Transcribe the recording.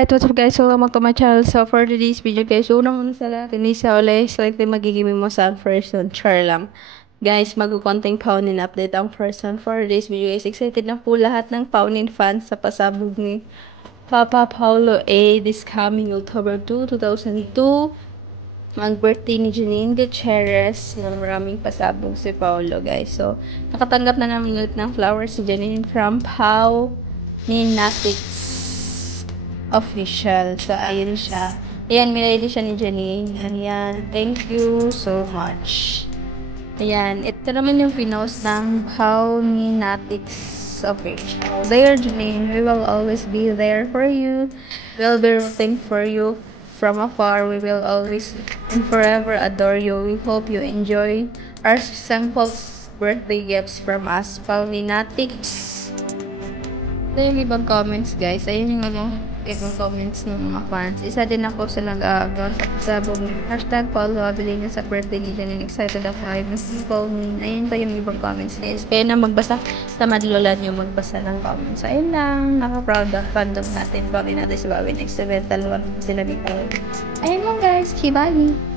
Alright, what's up guys? Welcome back to my channel. So for today's video guys, unang-una sa lahat, hindi sa uli, select magiging mo sa first one, char lang. Guys, mag-konting Paunin update ang first one for today's video guys. Excited na po lahat ng Paunin fans sa pasabog ni Papa Paulo A this coming October 2, 2002. Mag-birthday ni Janine Gutierrez. Maraming pasabog si Paulo guys. So, nakatanggap na namin ulit ng flowers si Janine from Pau Ninatics Official. So, ayun siya. Ayan, minayli siya ni Janine. Ayan, thank you so much. Ayan, ito naman yung pinost ng Pau Ninatics Official. Dear Janine, we will always be there for you. We'll be rooting for you from afar. We will always and forever adore you. We hope you enjoy our simple birthday gifts from us, Pau Ninatics. Ito yung ibang comments guys. Ayun yung ibang comments ng mga fans. Isa din ako sa nag-aagon sa hashtag Paulo Abilino sa birthday ni Janine. Excited ako ay Pauline. Ayun pa yung ibang comments guys. Kaya na magbasa sa madlulan yung magbasa ng comments. Ayun lang. Naka-proud of fandom natin. Bawi natin si Bawi next event. Dalawa sila ni Paulo. Ayun lang guys. Bye!